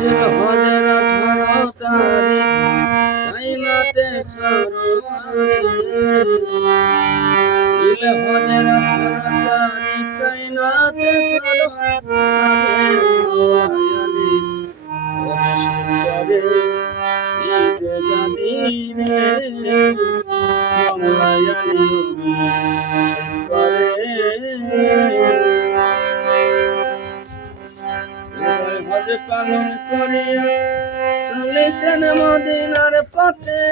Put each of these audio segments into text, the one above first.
জিল হজের 18 তারিখ কাইনাতে সরোয়ারে জিল হজের 18 তারিখ কাইনাতে সরোয়ারে মোলায়ালি অভিষেক করে ঈদ গাদিরে মোলায়ালি অভিষেক করে হজ পালন করিয়া চলেছেন মদিনার পথে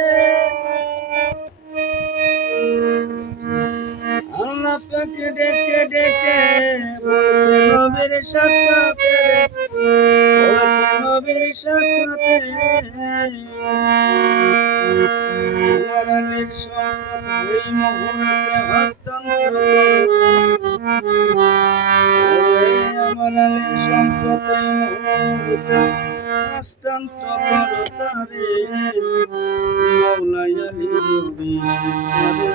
আল্লাহ পাকে ডেকে ডেকে বলছে নবীর সাক্ষাতে বলছে নবীর সাক্ষাতে আমার আলীর সম্পদ এই মুহূর্তে হস্তান্তর আমার আলীর সম্পদ এই মুহূর্তে হস্তান্তর করো তারে মৌলাই আলীর অভিষেক করে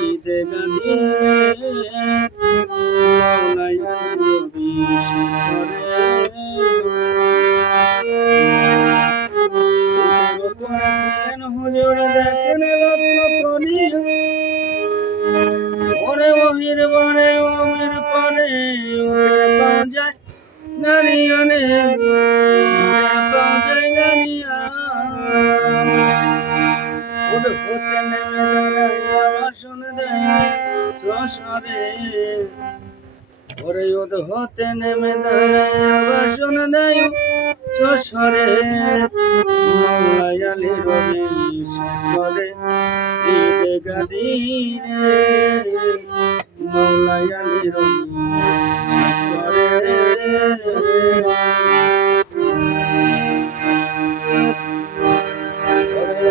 ঈদে গাদিরে মৌলাই আলীর অভিষেক করে করেছিলেন হুজুর দেখেন লক্ষ্য করিয়া ওরে ওহির বরে ওমের পরে উঠে পাওয়া যায় গানিয়ানে পাওয়া যায় গানিয়া উড হতে নেমে দাঁড়াইয়া ভাষণ দেয় সশরে ওরে উদ হতে নেমে দাঁড়াইয়া ভাষণ দেয় সশরে মৌলাই আলীর অভিষেক করে ঈদে গাদিরে মৌলাই আলীর অভিষেক করে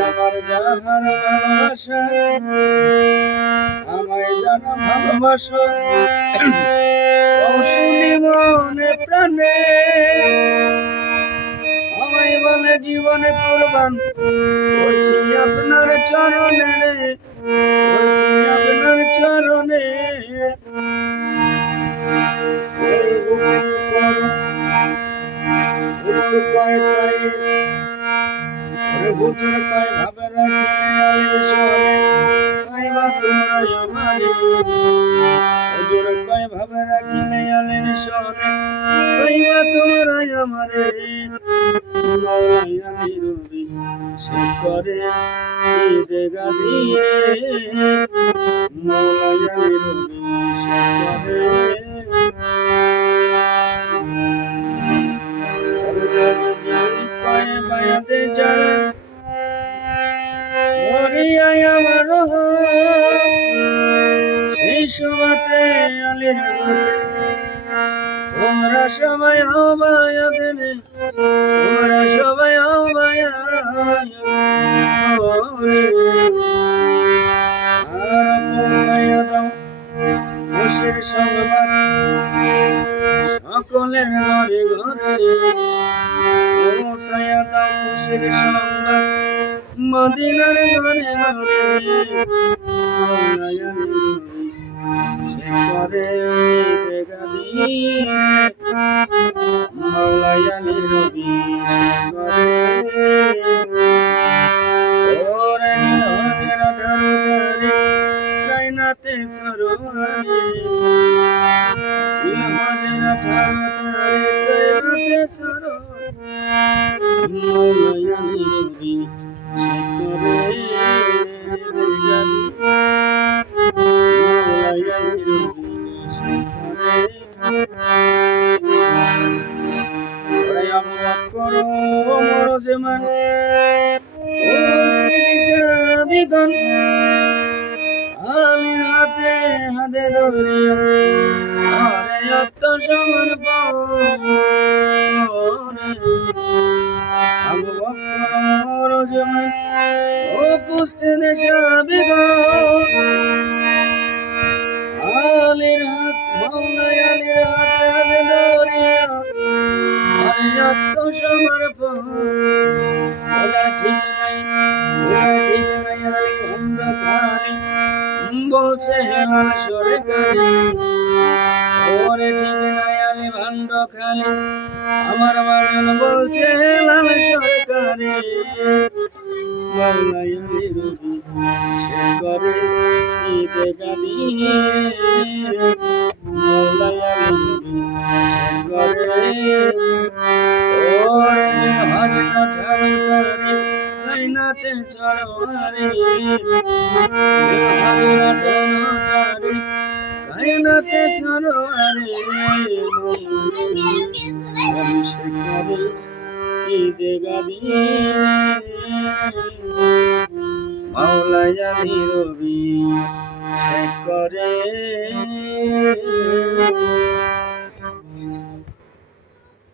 আমার যাহার ভালোবাসা আমায় যারা ভালোবাসা শুনি মনে প্রাণে সবাই বলে জীবনে কুরবান করছি আপনার চরণে রে করছি আপনার চরণে হুজুর কয় তাই হুজুর কয় ভাবে রাখিলে আলীর সনে পাইবা তোমরা আমারে হুজুর কয় ভাবে রাখিলে আলীর সনে পাইবা তোমরা আমারে মৌলাই আলীর অভিষেক করে ঈদে গাদিরে মৌলাই আলীর অভিষেক করে কয় বায়াতে যারা মরিয়ায় আমার সেই সভাতে আলীর ঘাটে তোমরা সবাই হবায়া দেবে তোমরা সবাই হবায়া আর পৌঁছাইয়া দাও খুশির সংবাদ সকলের ঘরে ঘরে পৌঁছাইয়া দাও খুশির সংবাদ মদিনার ঘরে ঘরে মৌলাই আলীর অভিষেক করে ঈদে গাদিরে মৌলাই আলীর অভিষেক করে ওরে জিল হজের 18 তারিখ কাইনাতে সরোয়ারে জিল হজের 18 তারিখ কাইনাতে সরোয়ারে মৌলাই আলীর অভিষেক করে ঈদে গাদিরে মৌলাই আলীর অভিষেক করে আবু বকর ওমর ওসমান উপস্থিত সাহাবীগণ আলীর হাতে হাতে ধরিয়া আরে আত্মসমর্পণ আবু বকর ওমর ওসমান উপস্থিত সাহাবীগণ আলীর হাত মৌলাই আলীর হাতে হাতে ধরিয়া আত্মসমর্পণ বোঝা ঠিক নাই আলী ভণ্ড খালি বলছে হেলাল সরকারি ওরে ঠিক নাই আলী ভণ্ড মুন্ড খালি আমার বাগান বলছে লাল সরকারে মাওলাই আলী রবি সে করে ঈদে গাদিরে মাওলাই আলী রবি সে করে ওরে ভাগের 18 তারিখ কাইনাতে চরবারে ভাগের 18 তারিখ কাইনাতে চরবারে সে করে ঈদে গাদিরে মাওলাই আলী রবি সে করে